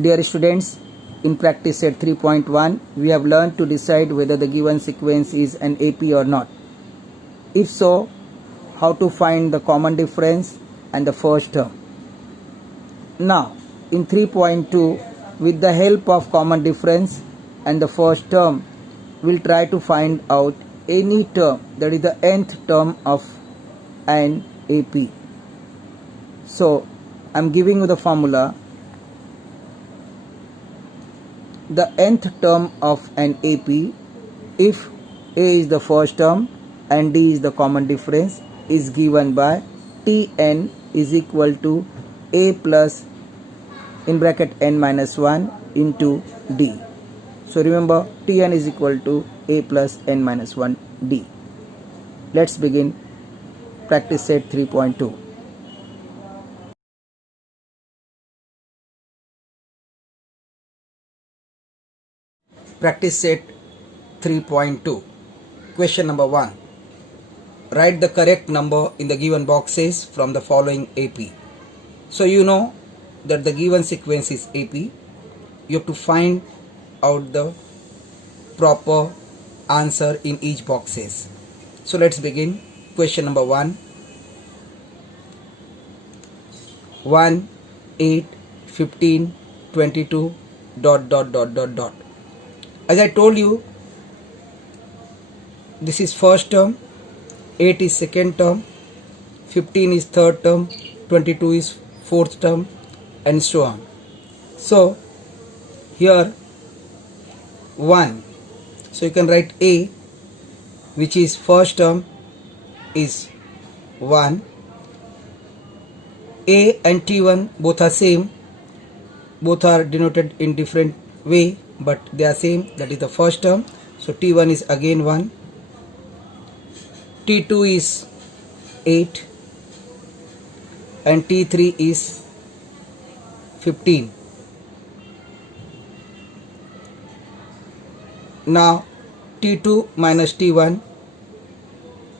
Dear students, in practice set 3.1, we have learned to decide whether the given sequence is an AP or not. If so, how to find the common difference and the first term. Now, in 3.2, with the help of common difference and the first term, we'll try to find out any term, that is the nth term of an AP. So, I'm giving you the formula. The nth term of an AP, if A is the first term and D is the common difference, is given by Tn is equal to A plus in bracket n minus 1 into D. So remember, Tn is equal to A plus n minus 1 D. Let's begin practice set 3.2. Practice set 3.2. Question number 1. Write the correct number in the given boxes from the following AP. So you know that the given sequence is AP. You have to find out the proper answer in each boxes. So let's begin. Question number 1. 1, 8, 15, 22, ... As I told you, this is first term, 8 is second term, 15 is third term, 22 is fourth term, and so on. So here 1, so you can write A, which is first term, is 1. A and T1 both are same, both are denoted in different way, but they are same, that is the first term. So T1 is again 1, T2 is 8, and T3 is 15. Now T2 minus T1,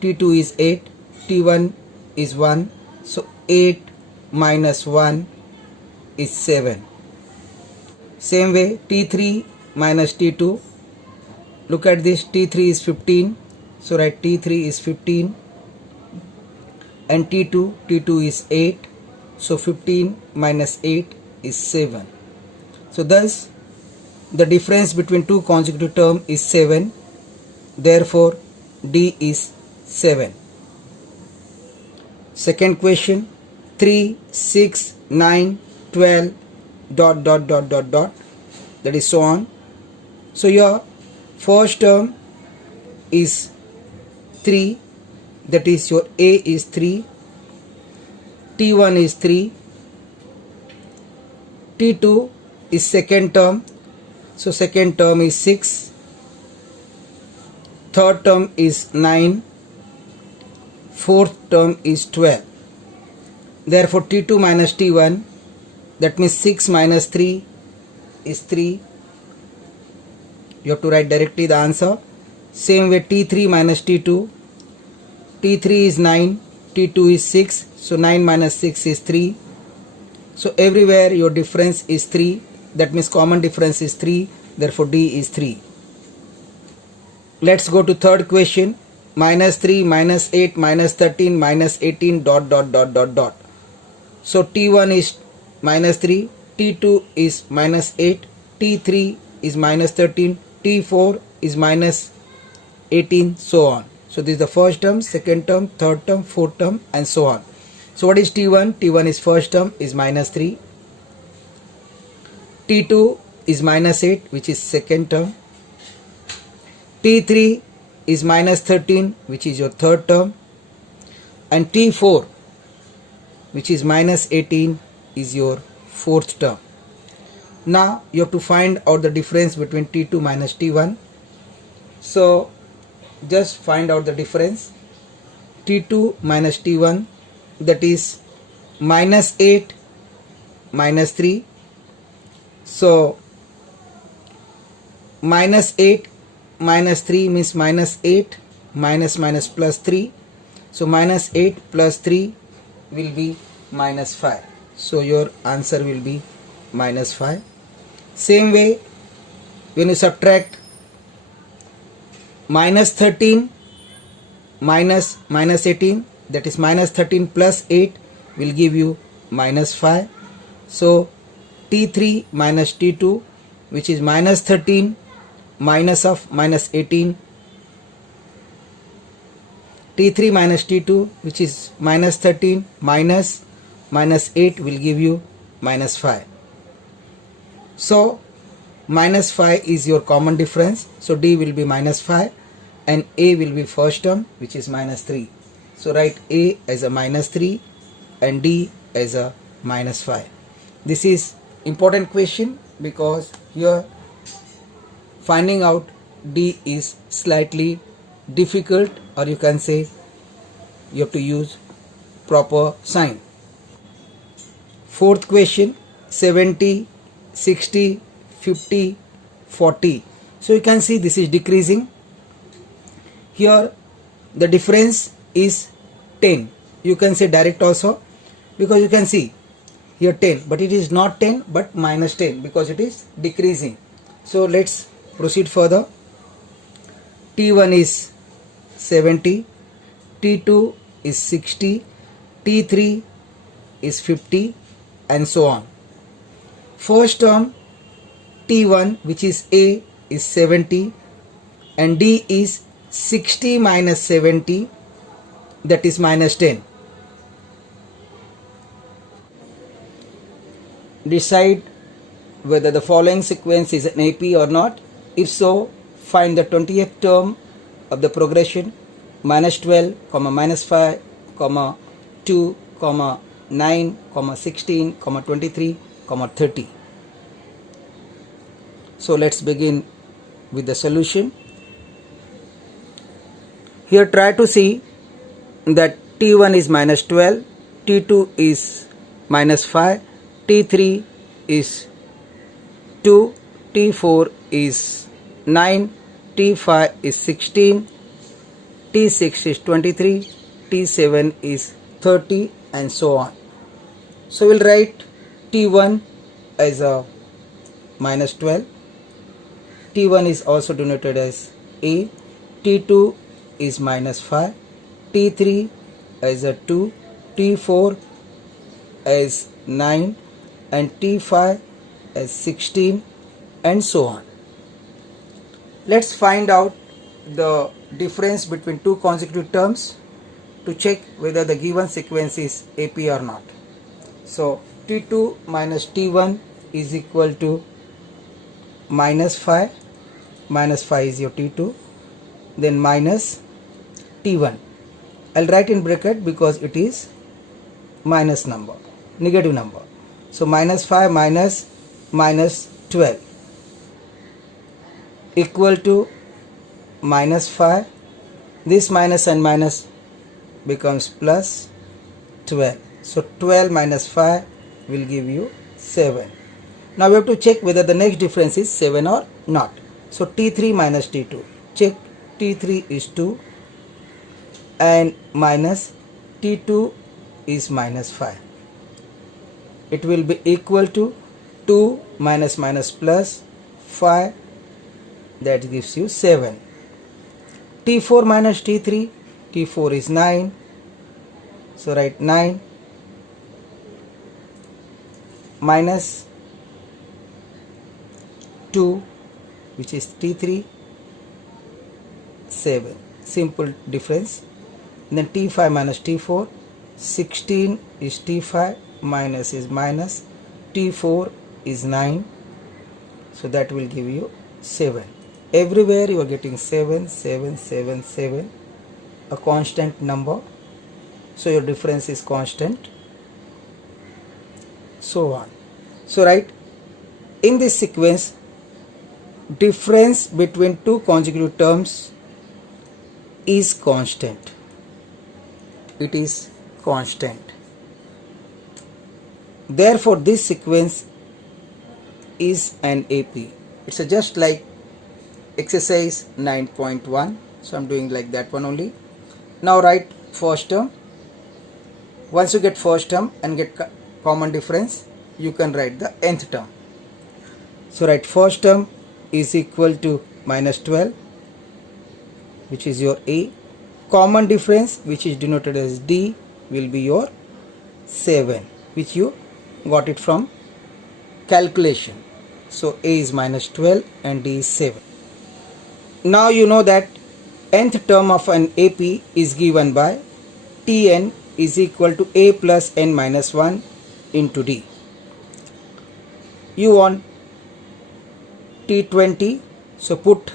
T2 is 8, T1 is 1, so 8 minus 1 is 7. Same way, T3 minus T2, look at this, T3 is 15, so write T3 is 15, and T2 is 8, so 15 minus 8 is 7. So thus the difference between two consecutive terms is 7, therefore D is 7. Second question, 3, 6, 9, 12, ... that is so on. So your first term is 3, that is your A is 3, T1 is 3, T2 is second term, so second term is 6, third term is 9, fourth term is 12. Therefore T2 minus T1, that means 6 minus 3 is 3. You have to write directly the answer. Same way, T3 minus T2, T3 is 9, T2 is 6, so 9 minus 6 is 3. So everywhere your difference is 3, that means common difference is 3, therefore D is 3. Let's go to third question. Minus 3, minus 8, minus 13, minus 18, ... So T1 is minus 3, T2 is minus 8, T3 is minus 13, T4 is minus 18, so on. So this is the first term, second term, third term, fourth term, and so on. So what is T1? T1 is first term, is minus 3. T2 is minus 8, which is second term. T3 is minus 13, which is your third term. And T4, which is minus 18, is your fourth term. Now you have to find out the difference between T2 minus T1. So just find out the difference. T2 minus T1, that is minus 8 minus 3. So minus 8 minus 3 means minus 8, minus minus plus 3. So minus 8 plus 3 will be minus 5. So your answer will be minus 5. Same way, when you subtract minus 13 minus 18, that is minus 13 plus 8 will give you minus 5. So T3 minus T2, which is minus 13 minus of minus 18, T3 minus T2, which is minus 13 minus 8 will give you minus 5. So minus 5 is your common difference. So D will be minus 5 and A will be first term, which is minus 3. So write A as a minus 3 and D as a minus 5. This is important question because here finding out D is slightly difficult, or you can say you have to use proper sign. Fourth question, 70, 60, 50, 40. So you can see this is decreasing. Here the difference is 10. You can say direct also, because you can see here 10, but it is not 10 but minus 10 because it is decreasing. So let's proceed further. T1 is 70, T2 is 60, T3 is 50, and so on. First term T1, which is A, is 70 and D is 60 minus 70, that is minus 10. Decide whether the following sequence is an AP or not. If so, find the 20th term of the progression: minus 12, minus 5, 2, 9, 16, 23, 30. So let's begin with the solution. Here try to see that T1 is minus 12, T2 is minus 5, T3 is 2, T4 is 9, T5 is 16, T6 is 23, T7 is 30, and so on. So we'll write T1 as a minus 12, T1 is also denoted as A, T2 is minus 5, T3 as a 2, T4 as 9, and T5 as 16, and so on. Let's find out the difference between two consecutive terms to check whether the given sequence is AP or not. So T2 minus T1 is equal to minus 5 is your T2, then minus T1. I'll write in bracket because it is minus number, negative number. So minus 5 minus 12 equal to minus 5. This minus and minus becomes plus 12. So 12 minus 5 will give you 7. Now we have to check whether the next difference is 7 or not. So T3 minus T2. Check T3 is 2 and minus T2 is minus 5. It will be equal to 2 minus plus 5, that gives you 7. T4 minus T3, T4 is 9, so write 9 minus 2, which is T3, 7. Simple difference. And then T5 minus T4, 16 is T5, minus is minus, T4 is 9, so that will give you 7. Everywhere you are getting 7, 7, 7, 7, a constant number, so your difference is constant, so on. So right, in this sequence, difference between two consecutive terms is constant. It is constant. Therefore, this sequence is an AP. It's just like exercise 9.1. So I'm doing like that one only. Now write first term. Once you get first term and get common difference, you can write the nth term. So write first term is equal to minus 12, which is your A. Common difference, which is denoted as D, will be your 7, which you got it from calculation. So A is minus 12 and D is 7. Now you know that nth term of an AP is given by Tn is equal to A plus n minus 1 into D. You want T20, so put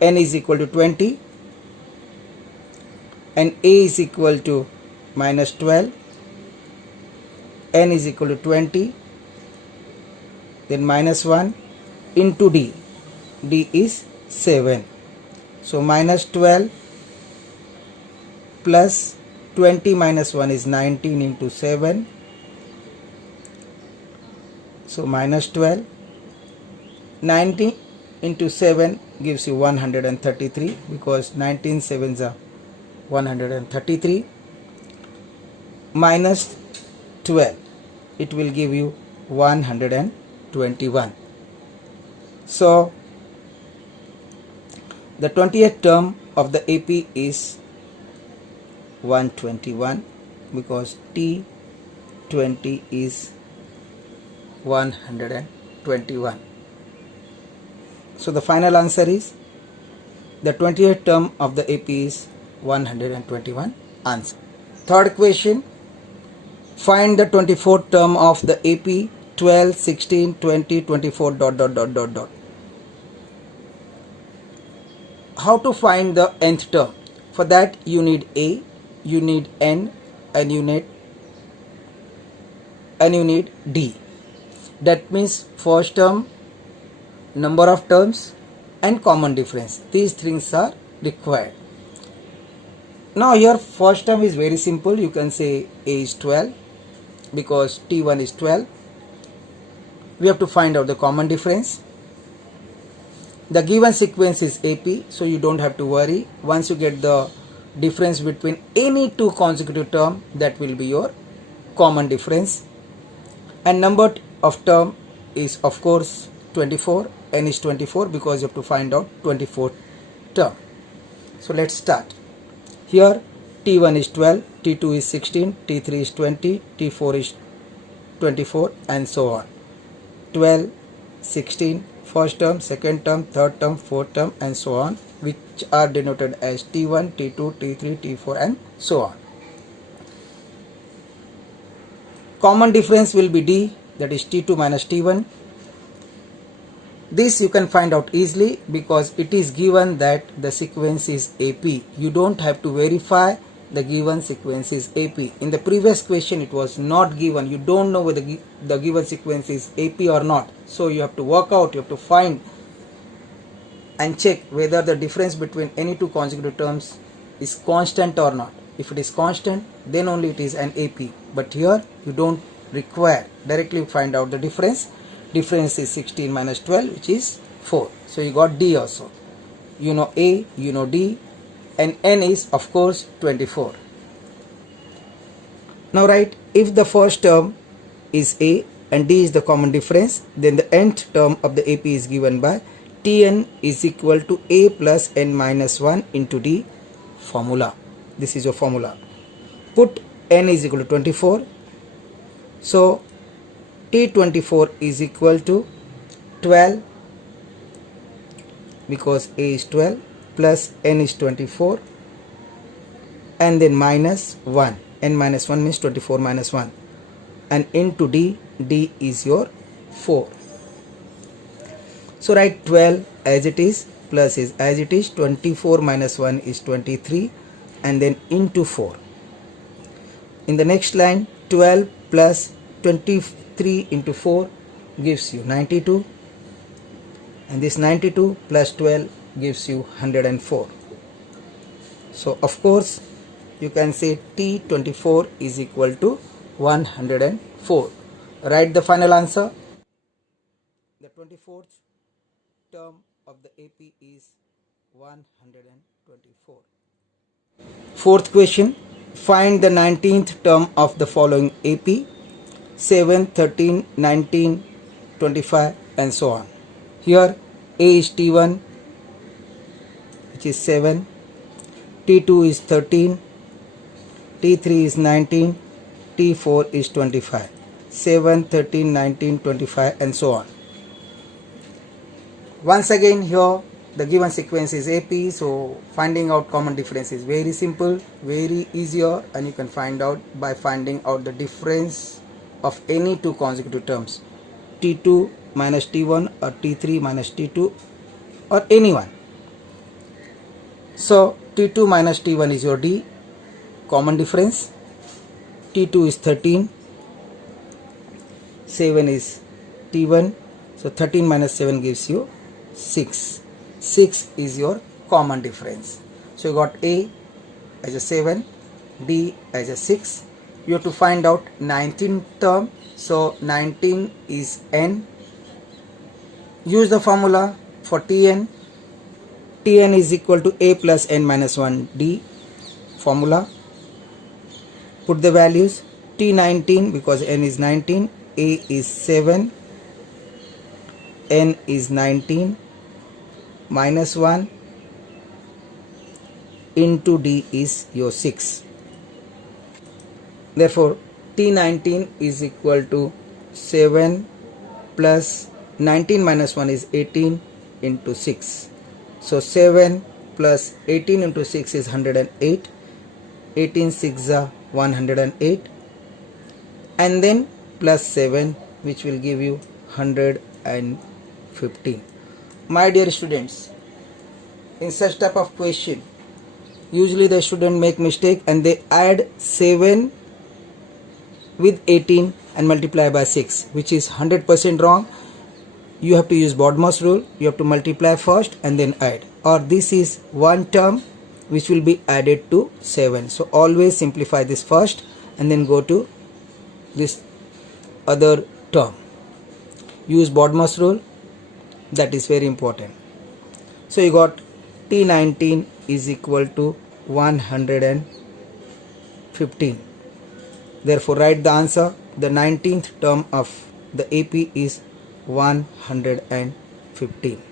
n is equal to 20 and A is equal to minus 12, n is equal to 20, then minus 1 into D. D is 7. So minus 12 plus 20 minus 1 is 19 into 7. So minus 12. 90 into 7 gives you 133, because 19 sevens are 133, minus 12, it will give you 121. So the 20th term of the AP is 121, because T20 is 121. So the final answer is the 20th term of the AP is 121 answer. Third question, find the 24th term of the AP 12, 16, 20, 24 dot dot dot dot dot. How to find the nth term? For that you need A, you need N, and you need D. That means first term, number of terms, and common difference. These things are required. Now here first term is very simple. You can say A is 12, because T1 is 12. We have to find out the common difference. The given sequence is AP, so you don't have to worry. Once you get the difference between any two consecutive terms, that will be your common difference. And number of term is of course 24. N is 24, because you have to find out 24th term. So let's start. Here T1 is 12, T2 is 16, T3 is 20, T4 is 24, and so on. 12, 16, first term, second term, third term, fourth term, and so on, which are denoted as T1, T2, T3, T4, and so on. Common difference will be D, that is T2 minus T1. This you can find out easily, because it is given that the sequence is AP. You don't have to verify the given sequence is AP. In the previous question it was not given. You don't know whether the given sequence is AP or not. So you have to work out, you have to find and check whether the difference between any two consecutive terms is constant or not. If it is constant, then only it is an AP. But here you don't require, directly find out the difference. Difference is 16 minus 12, which is 4. So you got D also. You know A, you know D, and N is of course 24. Now write, if the first term is A and D is the common difference, then the nth term of the AP is given by Tn is equal to A plus n minus 1 into D formula. This is your formula. Put n is equal to 24. So T24 is equal to 12, because A is 12, plus n is 24, and then minus 1. N minus 1 means 24 minus 1. And into D, D is your 4. So write 12 as it is, plus is as it is, 24 minus 1 is 23, and then into 4. In the next line, 12 plus 23 into 4 gives you 92, and this 92 plus 12 gives you 104. So of course you can say T24 is equal to 104. Write the final answer. The 24th term of the AP is 124. Fourth question, find the 19th term of the following AP: 7, 13, 19, 25, and so on. Here A is T1, which is 7, T2 is 13, T3 is 19, T4 is 25. 7, 13, 19, 25 and so on. Once again here the given sequence is AP, so finding out common difference is very simple, very easier, and you can find out by finding out the difference of any two consecutive terms, T2 minus T1 or T3 minus T2 or any one. So T2 minus T1 is your D, common difference. T2 is 13, 7 is T1, so 13 minus 7 gives you 6. 6 is your common difference. So you got A as a 7, D as a 6. You have to find out 19th term. So 19 is N. Use the formula for Tn. Tn is equal to A plus N minus 1 D formula. Put the values. T19, because N is 19, A is 7, N is 19, minus 1 into D is your 6. Therefore T19 is equal to 7 plus 19 minus 1 is 18 into 6. So 7 plus 18 into 6 is 108. 18 6 are 108, and then plus 7, which will give you 115. My dear students, in such type of question, usually the student make mistake and they add 7 with 18 and multiply by 6, which is 100% wrong. You have to use Bodmer's rule. You have to multiply first and then add, or this is one term which will be added to 7. So always simplify this first and then go to this other term. Use Bodmer's rule. That is very important. So you got T19 is equal to 115. Therefore write the answer. The 19th term of the AP is 115.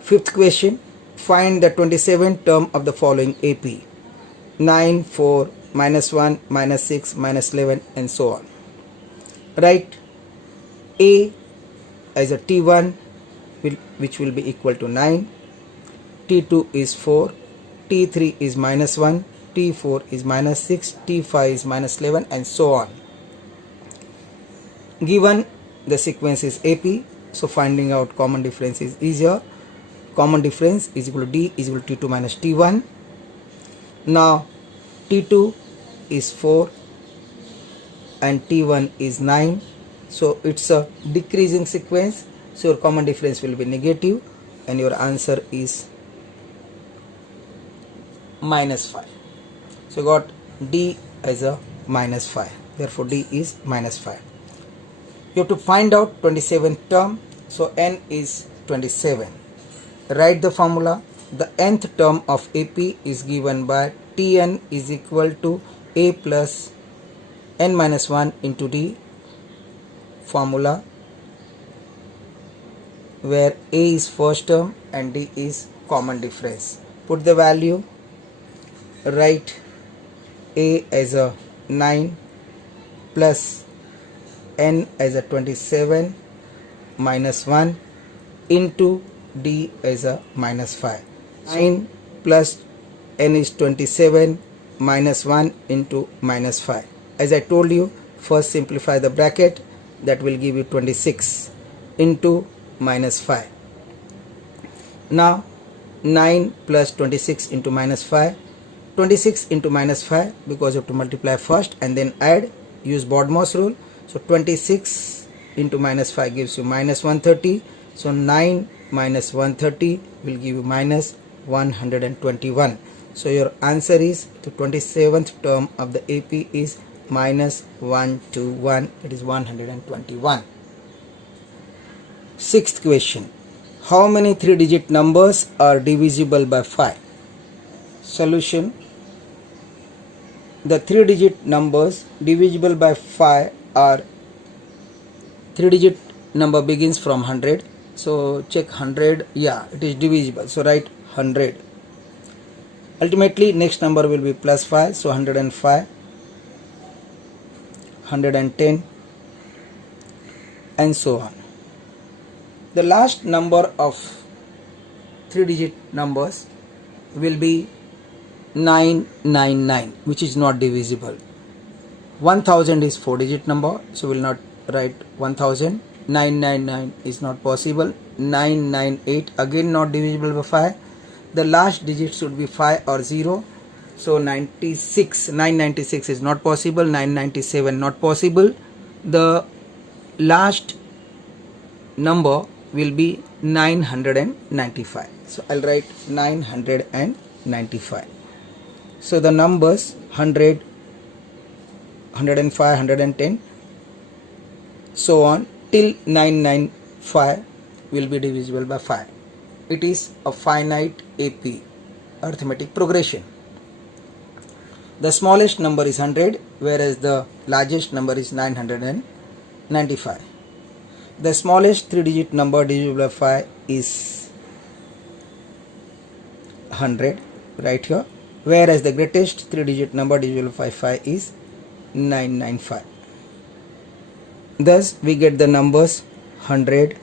Fifth question. Find the 27th term of the following AP. 9, 4, minus 1, minus 6, minus 11 and so on. Write A as a T1, which will be equal to 9, T2 is 4, T3 is minus 1, T4 is minus 6, T5 is minus 11 and so on. Given the sequence is AP, so finding out common difference is easier. Common difference is equal to D is equal to T2 minus T1. Now T2 is 4 and T1 is 9. So it's a decreasing sequence. So your common difference will be negative and your answer is minus 5. So you got D as a minus 5. Therefore D is minus 5. You have to find out 27th term. So N is 27. Write the formula. The nth term of AP is given by Tn is equal to A plus N minus 1 into D formula, where A is first term and D is common difference. Put the value. Write A as a 9 plus N as a 27 minus 1 into D as a minus 5. 9 plus N is 27 minus 1 into minus 5. As I told you, first simplify the bracket. That will give you 26 into minus 5. Now 9 plus 26 into minus 5. 26 into minus 5, because you have to multiply first and then add. Use Bodmer's rule. So 26 into minus 5 gives you minus 130. So 9 minus 130 will give you minus 121. So your answer is the 27th term of the AP is minus 121. It is 121. Sixth question. How many 3-digit numbers are divisible by 5? Solution. The 3-digit numbers divisible by 5 are 3-digit number begins from 100. So check 100. Yeah, it is divisible. So write 100. Ultimately, next number will be plus 5. So 105, 110, and so on. The last number of 3-digit numbers will be 999, which is not divisible. 1000 is 4-digit number, so we will not write 1000. 999 is not possible. 998 again not divisible by 5. The last digit should be 5 or 0. So 996 is not possible. 997 not possible. The last number will be 995. So I'll write 995. So the numbers 100, 105, 110, so on till 995 will be divisible by 5. It is a finite AP, arithmetic progression. The smallest number is 100, whereas the largest number is 995. The smallest 3-digit number divisible by 5 is 100 right here, whereas the greatest 3-digit number divisible by 5 is 995. Thus we get the numbers 100,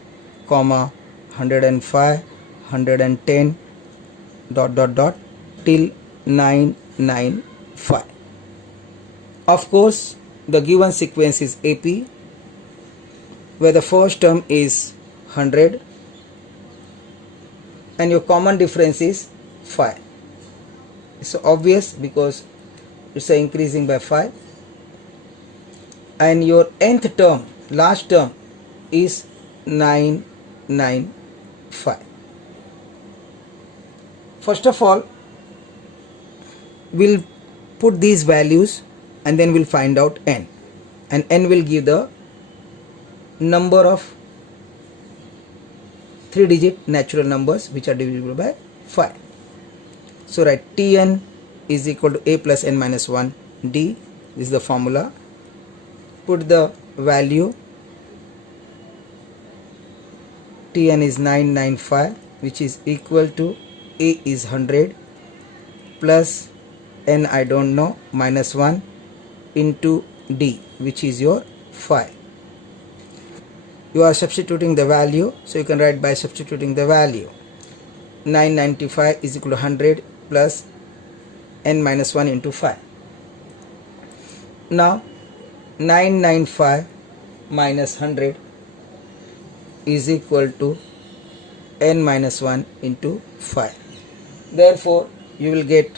105, 110 ... till 995. Of course, the given sequence is AP, where the first term is 100 and your common difference is 5. It's obvious because it's increasing by 5. And your nth term, last term, is 995. First of all, we'll put these values and then we'll find out n. And n will give the number of 3-digit natural numbers which are divisible by 5. So write Tn is equal to a plus n minus 1 d. This is the formula. Put the value. Tn is 995, which is equal to a is 100 plus n I don't know minus 1 into d, which is your 5. You are substituting the value, so you can write by substituting the value. 995 is equal to 100 plus n minus 1 into 5. Now 995 minus 100 is equal to n minus 1 into 5. Therefore, you will get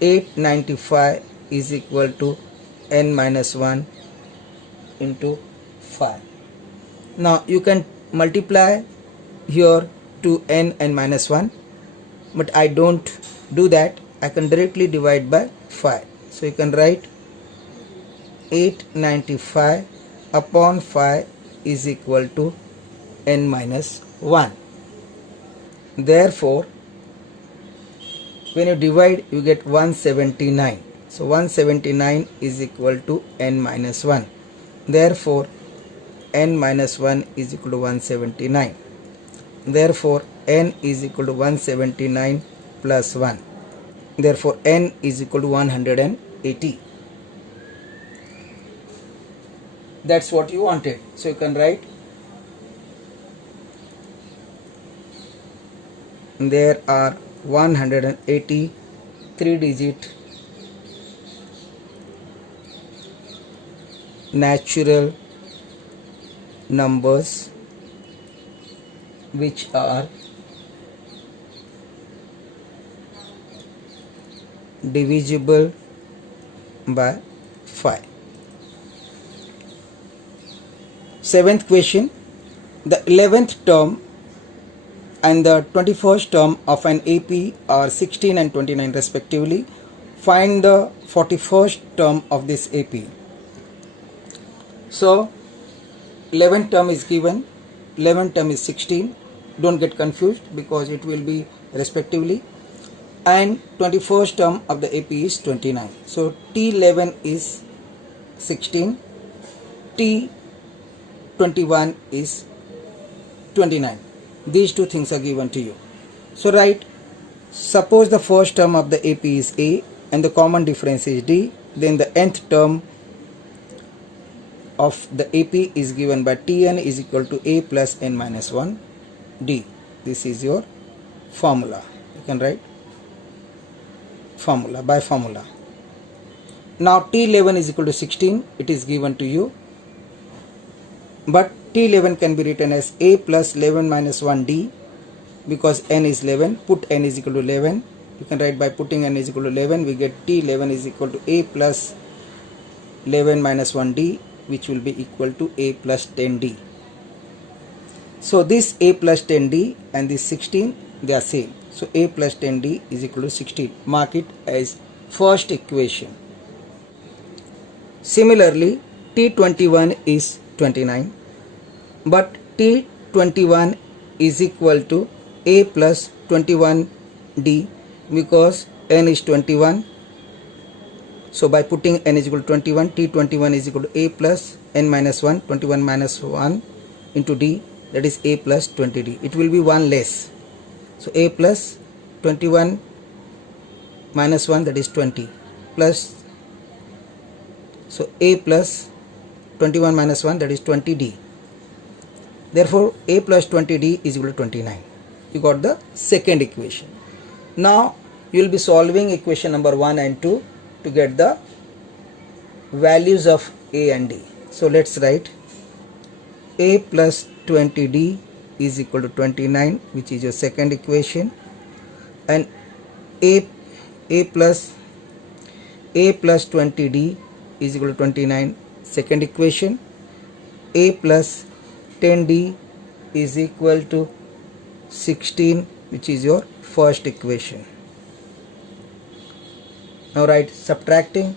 895 is equal to n minus 1 into 5. Now you can multiply here to n and minus 1, but I don't do that. I can directly divide by 5. So you can write 895 upon 5 is equal to n minus 1. Therefore, when you divide, you get 179. So 179 is equal to n minus 1. Therefore, n minus 1 is equal to 179. Therefore, n is equal to 179 plus 1. Therefore, n is equal to 180. That's what you wanted. So you can write there are 180 3-digit natural numbers which are divisible by 5. Seventh question, the 11th term and the 21st term of an AP are 16 and 29 respectively. Find the 41st term of this AP. So 11th term is given, 11th term is 16. Don't get confused because it will be respectively. And 21st term of the AP is 29. So T11 is 16, T21 21 is 29. These two things are given to you. So write, suppose the first term of the AP is A and the common difference is D, then the nth term of the AP is given by Tn is equal to A plus n minus 1 D. This is your formula. You can write formula by formula. Now T11 is equal to 16. It is given to you. But T11 can be written as A plus 11 minus 1 D, because n is 11. Put n is equal to 11. You can write by putting n is equal to 11. We get T11 is equal to A plus 11 minus 1 D, which will be equal to A plus 10 D. So this A plus 10 D and this 16, they are same. So A plus 10 D is equal to 16. Mark it as first equation. Similarly, T21 is 29, but T21 is equal to A plus 21 D, because n is 21. So by putting n is equal to 21, T21 is equal to A plus n minus 1, 21 minus 1 into D, that is A plus 20D. It will be 1 less. So A plus 21 minus 1, that is 20, plus, so A plus 21 minus 1, that is 20D. Therefore A plus 20D is equal to 29. You got the second equation. Now you will be solving equation number 1 and 2 to get the values of A and D. So let's write A plus 20D is equal to 29, which is your second equation, and A plus 20D is equal to 29, second equation. A plus 10D is equal to 16, which is your first equation. Now write subtracting.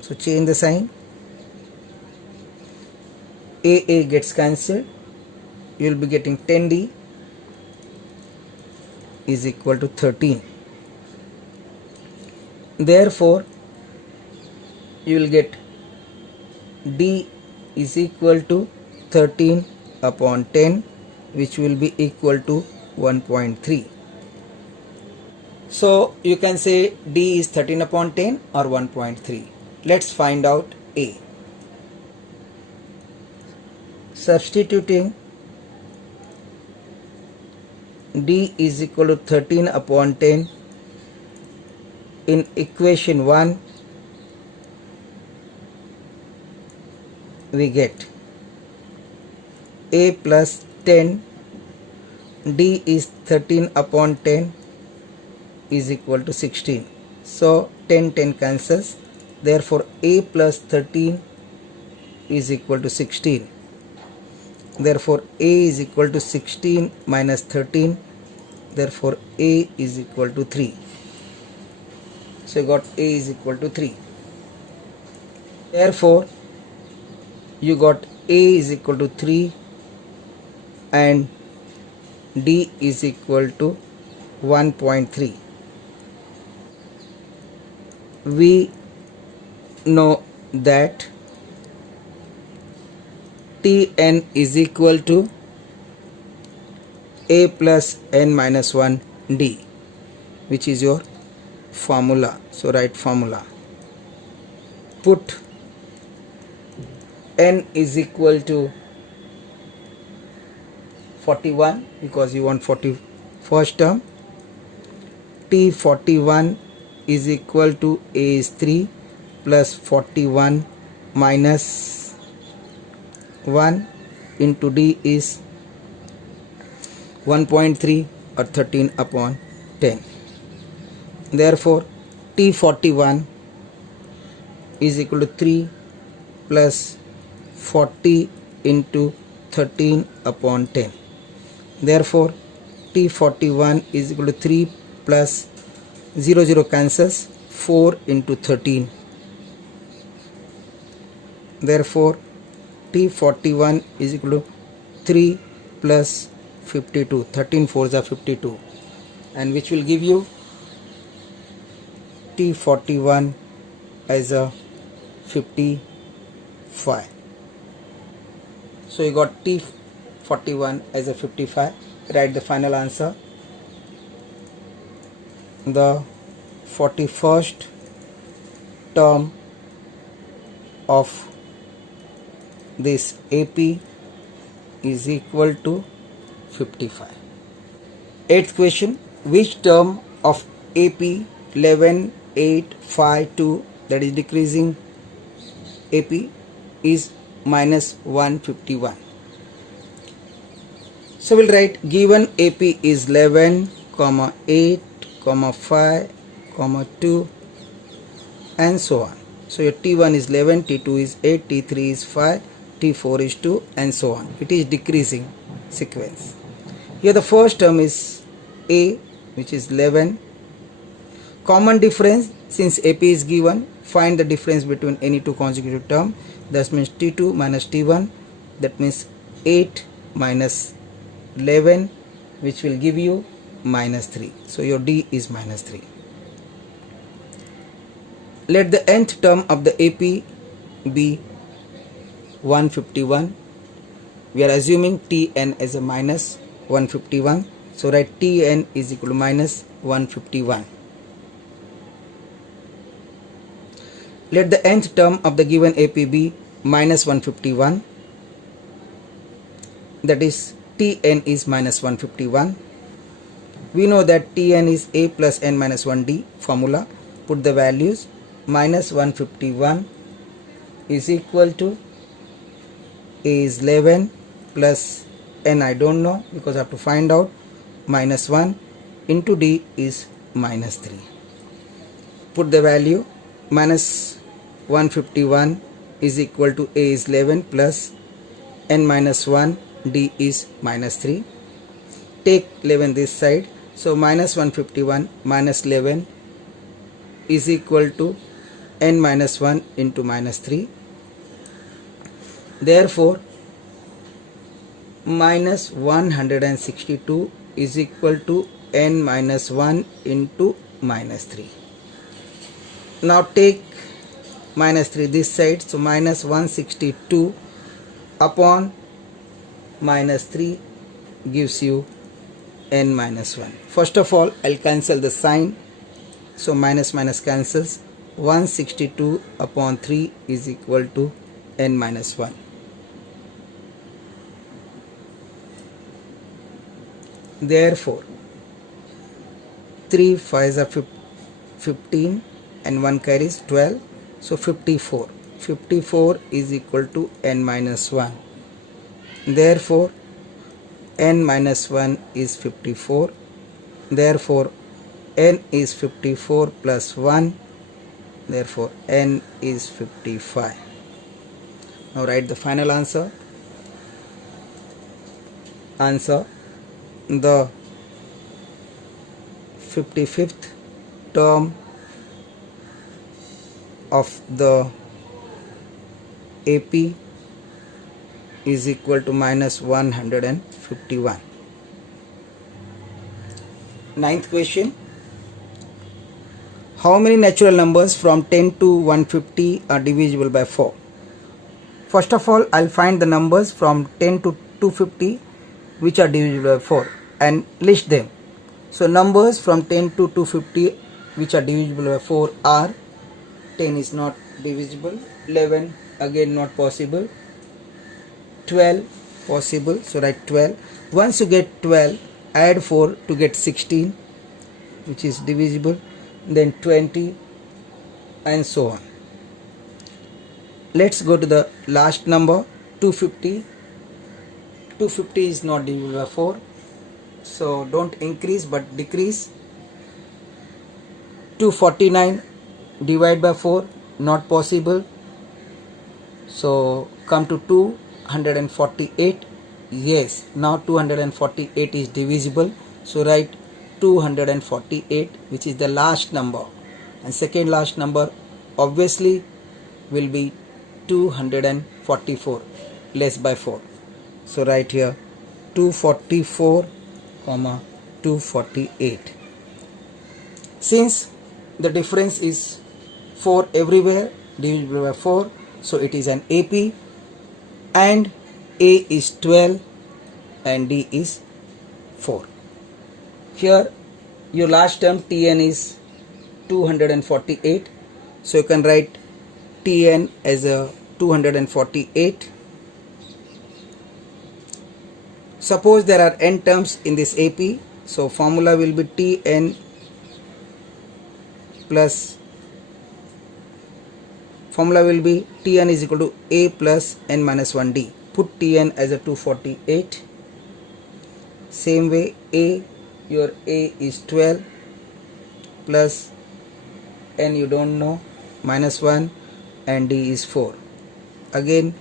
So change the sign. A gets cancelled. You will be getting 10D is equal to 13. Therefore you will get D is equal to 13 upon 10, which will be equal to 1.3. So you can say D is 13 upon 10 or 1.3. Let's find out A. Substituting D is equal to 13 upon 10 in equation 1, we get A plus 10, D is 13 upon 10 is equal to 16. So 10 cancels. Therefore A plus 13 is equal to 16. Therefore A is equal to 16 minus 13. Therefore A is equal to 3. So you got A is equal to 3. Therefore you got A is equal to 3 and D is equal to 1.3. We know that Tn is equal to A plus n minus 1 D, which is your formula. So write formula. Put n is equal to 41 because you want 41st term. T41 is equal to A is 3 plus 41 minus 1 into D is 1.3 or 13 upon 10. Therefore T41 is equal to 3 plus 40 into 13 upon 10. Therefore T41 is equal to 3 plus 0 cancels, 4 into 13. Therefore T41 is equal to 3 plus 52. 13 4s are 52, and which will give you T41 as a 55. So you got T41 as a 55. Write the final answer. The 41st term of this AP is equal to 55. Eighth question. Which term of AP 11, 8, 5, 2, that is decreasing AP, is minus 151? So we'll write given AP is 11, 8, 5, 2, and so on. So your T1 is 11, T2 is 8, T3 is 5, T4 is 2, and so on. It is decreasing sequence. Here the first term is A, which is 11. Common difference, since AP is given, find the difference between any two consecutive term. That means T2 minus T1, that means 8 minus 11, which will give you minus 3. So your D is minus 3. Let the nth term of the AP be 151. We are assuming Tn as a minus 151. So write Tn is equal to minus 151. Let the nth term of the given AP be minus 151. That is Tn is minus 151. We know that Tn is A plus n minus 1D formula. Put the values. Minus 151 is equal to A is 11 plus n I don't know because I have to find out, minus 1 into D is minus 3. Put the value. Minus 151 is equal to A is 11 plus n minus 1, D is minus 3. Take 11 this side. So minus 151 minus 11 is equal to n minus 1 into minus 3. Therefore, minus 162 is equal to n minus 1 into minus 3. Now take minus 3 this side. So minus 162 upon minus 3 gives you n minus 1. First of all, I'll cancel the sign. So minus minus cancels. 162 upon 3 is equal to n minus 1. Therefore, 3 5s are 15 and 1 carries 12. So 54. 54 is equal to n minus 1. Therefore, n minus 1 is 54. Therefore, n is 54 plus 1. Therefore, n is 55. Now write the final answer. Answer: the 55th term of the AP is equal to minus 151. Ninth question. How many natural numbers from 10 to 150 are divisible by 4? First of all, I'll find the numbers from 10 to 250 which are divisible by 4 and list them. So numbers from 10 to 250 which are divisible by 4 are: 10 is not divisible, 11 again not possible, 12 possible, so write 12. Once you get 12, add 4 to get 16 which is divisible, then 20, and so on. Let's go to the last number, 250. 250 is not divisible by 4, so don't increase but decrease. 249 divide by 4, not possible, so come to 248. Yes, now 248 is divisible, so write 248, which is the last number, and second last number obviously will be 244 less by 4, so write here 244 comma 248. Since the difference is 4 everywhere, divisible by 4, so it is an AP, and A is 12 and D is 4. Here your last term Tn is 248, so you can write Tn as a 248. Suppose there are n terms in this AP, so formula will be Tn plus, formula will be Tn is equal to A plus n minus 1D. Put Tn as a 248. Same way A, your A is 12 plus n you don't know minus 1 and D is 4. Again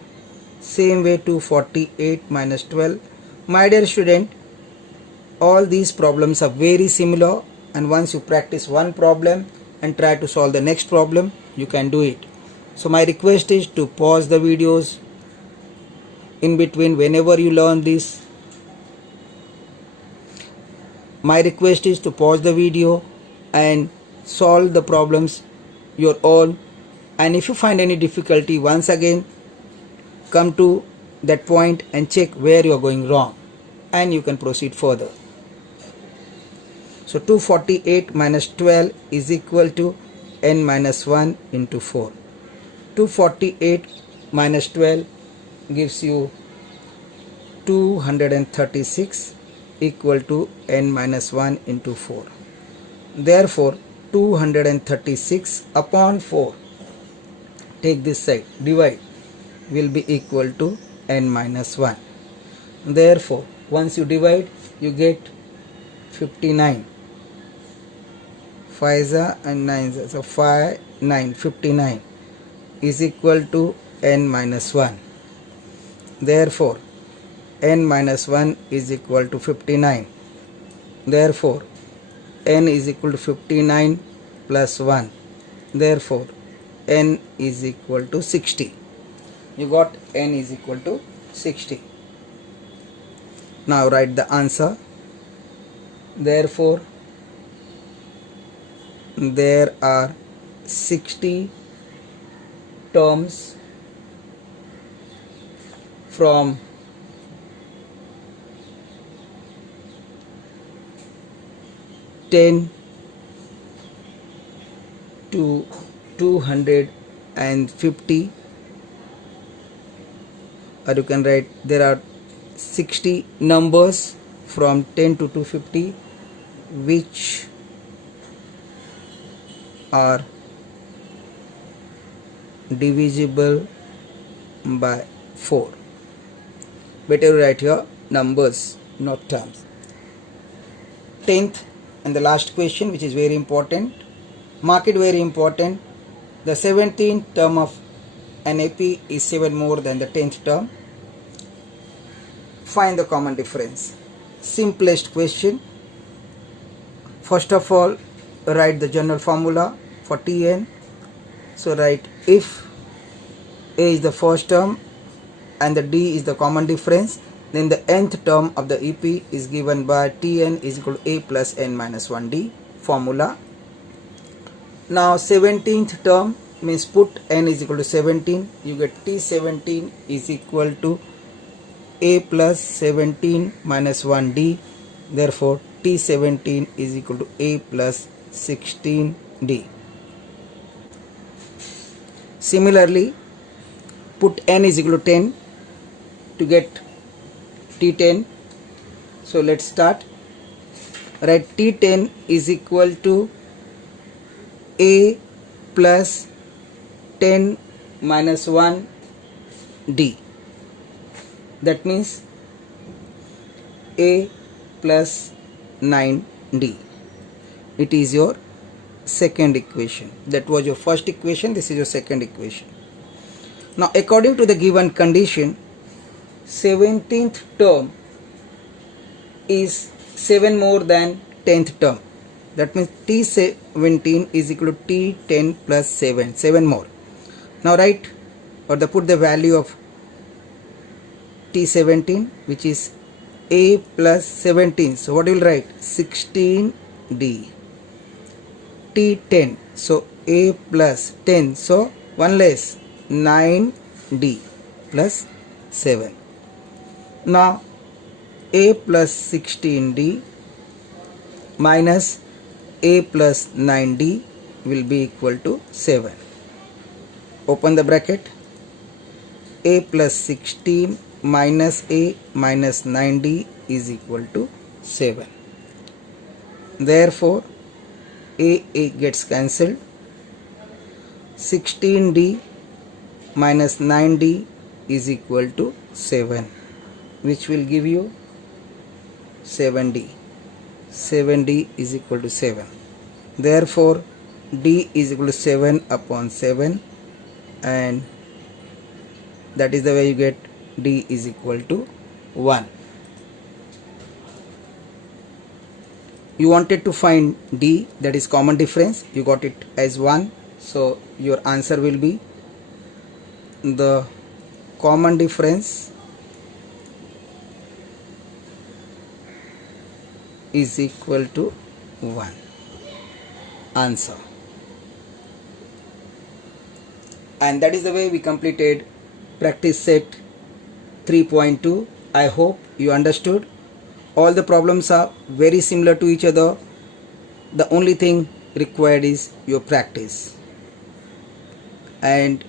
same way 248 minus 12. My dear student, all these problems are very similar, and once you practice one problem and try to solve the next problem, you can do it. So my request is to pause the videos in between whenever you learn this. My request is to pause the video and solve the problems your own, and if you find any difficulty, once again come to that point and check where you are going wrong, and you can proceed further. So 248 minus 12 is equal to n minus 1 into 4. 248 minus 12 gives you 236 equal to n minus 1 into 4. Therefore 236 upon 4, take this side, divide, will be equal to n minus 1. Therefore once you divide, you get 59. 5 and 9, so 5, 9, 59 is equal to n minus 1. Therefore n minus 1 is equal to 59. Therefore n is equal to 59 plus 1. Therefore n is equal to 60. You got n is equal to 60. Now write the answer. Therefore there are 60 terms from 10 to 250, or you can write there are 60 numbers from 10 to 250 which are divisible by 4. Better write your numbers, not terms. 10th and the last question, which is very important. Mark it very important. The 17th term of an AP is 7 more than the 10th term. Find the common difference. Simplest question. First of all, write the general formula for Tn. So write if A is the first term and the D is the common difference, then the nth term of the EP is given by Tn is equal to A plus n minus 1D formula. Now 17th term means put n is equal to 17, you get T17 is equal to A plus 17 minus 1D. Therefore T17 is equal to A plus 16D. Similarly, put n is equal to 10 to get T10. So let's start. Write T10 is equal to A plus 10 minus 1D. That means A plus 9D. It is your second equation. That was your first equation. This is your second equation. Now according to the given condition, 17th term is 7 more than 10th term. That means T17 is equal to T10 plus 7. 7 more. Now write or put the value of T17, which is A plus 17. So what you will write? 16D. T10. So a plus 10, so 1 less, 9d plus 7. Now a plus 16d minus a plus 9d will be equal to 7. Open the bracket. A plus 16 minus a minus 9d is equal to 7. Therefore a gets cancelled. 16d minus 9d is equal to 7, which will give you 7d. 7d is equal to 7. Therefore d is equal to 7 upon 7, and that is the way you get d is equal to 1. You wanted to find d, that is common difference, you got it as 1, so your answer will be the common difference is equal to 1. Answer. And that is the way we completed practice set 3.2. I hope you understood. All the problems are very similar to each other. The only thing required is your practice. And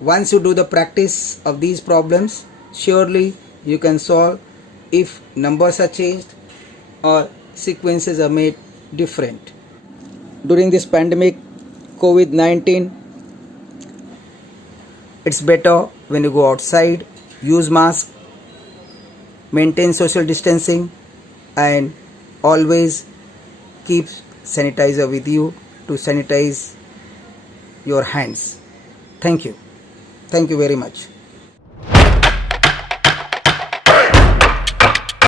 once you do the practice of these problems, surely you can solve if numbers are changed or sequences are made different. During this pandemic, COVID-19, it's better when you go outside, use mask, maintain social distancing, and always keep sanitizer with you to sanitize your hands. Thank you. Thank you very much.